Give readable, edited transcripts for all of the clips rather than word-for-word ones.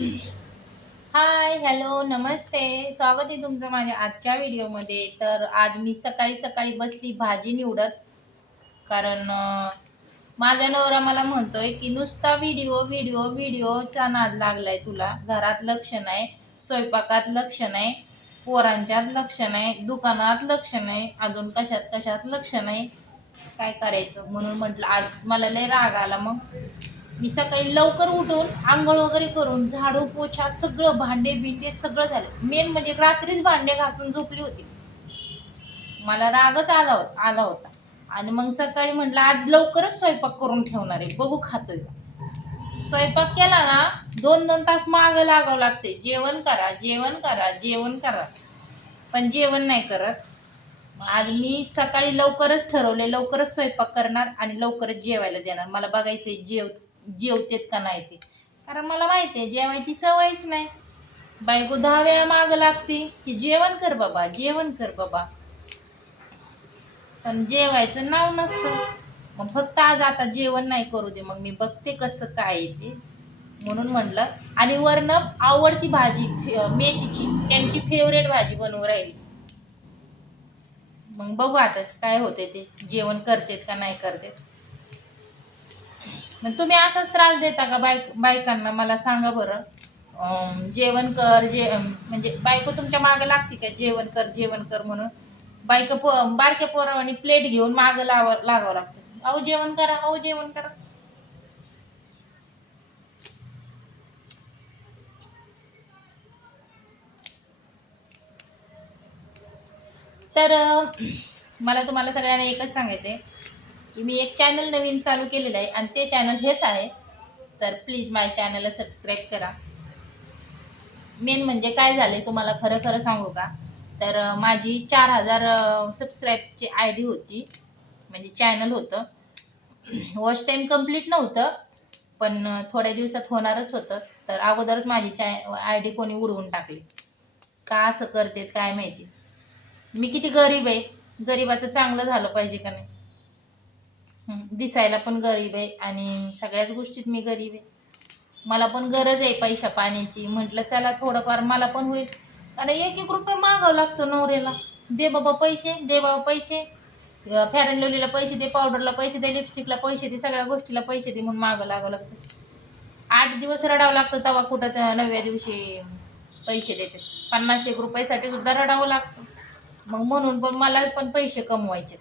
हाय, hello, नमस्ते. स्वागत आहे तुमचं माझ्या आजच्या व्हिडिओमध्ये. तर आज मी सकाळी सकाळी बसली भाजी निवडत. कारण माझा नवरा मला म्हणतोय की नुसता व्हिडिओ व्हिडिओ व्हिडिओचा नाद लागलाय तुला. घरात लक्ष नाही, स्वयंपाकात लक्ष नाही, पोरांच्यात लक्ष नाही, दुकानात लक्ष नाही, अजून कशात कशात लक्ष नाही. काय करायचं म्हणून म्हटलं आज मला लय राग आला. मग मी सकाळी लवकर उठून आंघोळ वगैरे करून झाडू पोछा सगळं भांडे बिंडे सगळं झालं. मेन म्हणजे रात्रीच भांडे घासून झोपली होती. मला रागच आला होता. आणि मग सकाळी म्हटलं आज लवकरच स्वयंपाक करून ठेवणार आहे, बघू खातोय का. स्वयंपाक केला ना 2-2 तास माग लागावं लागते. जेवण करा, जेवण करा, जेवण करा, पण जेवण नाही करत. आज मी सकाळी लवकरच ठरवले, लवकरच स्वयंपाक करणार आणि लवकरच जेवायला देणार. मला बघायचंय जेवतेत का नाही ते. कारण मला माहिती आहे जेवायची सवयच नाही. बायको 10 वेळा माग लागते की जेवण कर बाबा, जेवण कर बाबा, पण जेवायचं नाव नसतं. मग फक्त आज आता जेवण नाही करू दे, मग मी बघते कसं काय ते. म्हणून म्हटलं. आणि वरण आवडती भाजी मेथीची, त्यांची फेवरेट भाजी बनवून राहिली. मग बघू आता काय होते ते, जेवण करतेत का नाही करतेत. मग तुम्ही असाच त्रास देता का बायकांना, मला सांगा बरं. जेवण कर म्हणजे बायको तुमच्या मागे लागते का जेवण कर जेवण कर म्हणून. बारक्या पोरावानी प्लेट घेऊन माग लागावं लागतं. अहो जेवण करा, अहो जेवण करा. तर मला तुम्हाला सगळ्यांना एकच सांगायचंय की मी एक चॅनल नवीन चालू केलेलं आहे आणि ते चॅनल हेच आहे. तर प्लीज माझ्या चॅनलला सबस्क्राईब करा. मेन म्हणजे काय झालंय तुम्हाला खरं खरं सांगू का. तर माझी 4000 सबस्क्राईबची आय डी होती, म्हणजे चॅनल होतं. वॉच टाईम कंप्लीट नव्हतं, पण थोड्या दिवसात होणारच होतं. तर अगोदरच माझी आय डी कोणी उडवून टाकली. का असं करते काय माहिती. मी किती गरीब आहे, गरीबाचं चांगलं झालं पाहिजे का नाही. दिसायला पण गरीब आहे आणि सगळ्याच गोष्टीत मी गरीब आहे. मला पण गरज आहे पैसा पाण्याची. म्हटलं चला थोडंफार मला पण होईल. कारण 1-1 रुपये मागावं लागतो नवऱ्याला. दे बाबा पैसे, दे बाबा पैसे, फेअर अँड लवलीला पैसे दे, पावडरला पैसे दे, लिपस्टिकला पैसे दे, सगळ्या गोष्टीला पैसे दे म्हणून मागं लागावं लागतं. 8 दिवस रडावं लागतं तेव्हा कुठं 9व्या दिवशी पैसे देते. 50-1 रुपयासाठी सुद्धा रडावं लागतं. मग म्हणून पण मला पण पैसे कमवायचे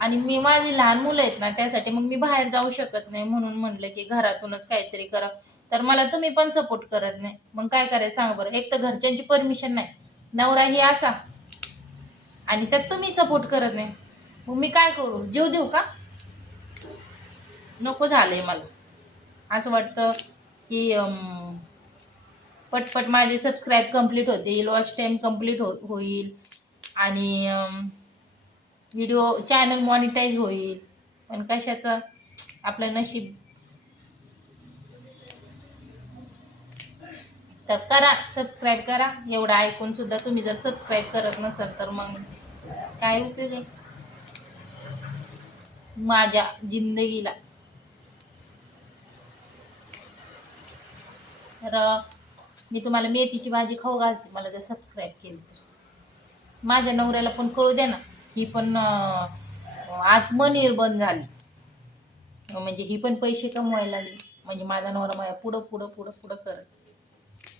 आणि मी माझी लहान मुलं आहेत ना, त्यासाठी मग मी बाहेर जाऊ शकत नाही. म्हणून म्हटलं की घरातूनच काहीतरी करा. तर मला तुम्ही पण सपोर्ट करत नाही, मग काय करायचं सांगा बरं. एक तर घरच्यांची परमिशन नाही, नवरा ही असा, आणि त्यात तुम्ही सपोर्ट करत नाही. मग मी काय करू, जीव देऊ का. नको झालंय मला. असं वाटतं की पटपट माझे सबस्क्राईब कंप्लीट होतील, वॉच टाईम कंप्लीट होईल आणि व्हिडिओ चॅनल मॉनिटाईज होईल. पण कशाचं, आपलं नशीब. तर करा, सबस्क्राईब करा. एवढं ऐकून सुद्धा तुम्ही जर सबस्क्राईब करत नसाल तर मग काय उपयोग आहे माझ्या जिंदगीला. तर मी तुम्हाला मेथीची भाजी खाऊ घालते, मला जर सबस्क्राईब केली तर. माझ्या नवऱ्याला पण कळू दे ना, ही पण आत्मनिर्भर झाली, म्हणजे ही पण पैसे कमवायला लागली. म्हणजे माझा नवरा माझ्या पुढं पुढं पुढं पुढं करत.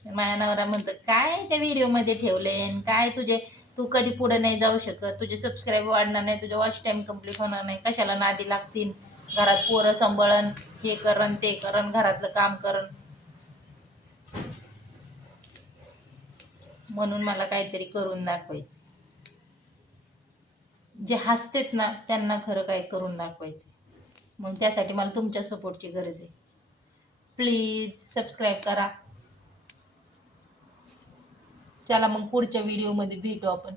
माझ्या नवरा म्हणतो काय त्या व्हिडिओमध्ये ठेवले, काय तुझे, तू कधी पुढे नाही जाऊ शकत, तुझे सबस्क्राईब वाढणार नाही, तुझे वॉच टाईम कंप्लीट होणार नाही, कशाला नादी लागतील, घरात पोरं सांभाळन, हे करण ते करण, घरातलं काम करण. म्हणून मला काहीतरी करून दाखवायचं. जे हसतेत ना त्यांना खरं काय करून दाखवायचं. मग त्यासाठी मला तुमच्या सपोर्टची गरज आहे. प्लीज सबस्क्राईब करा. चला मग पुढच्या व्हिडिओमध्ये भेटू आपण.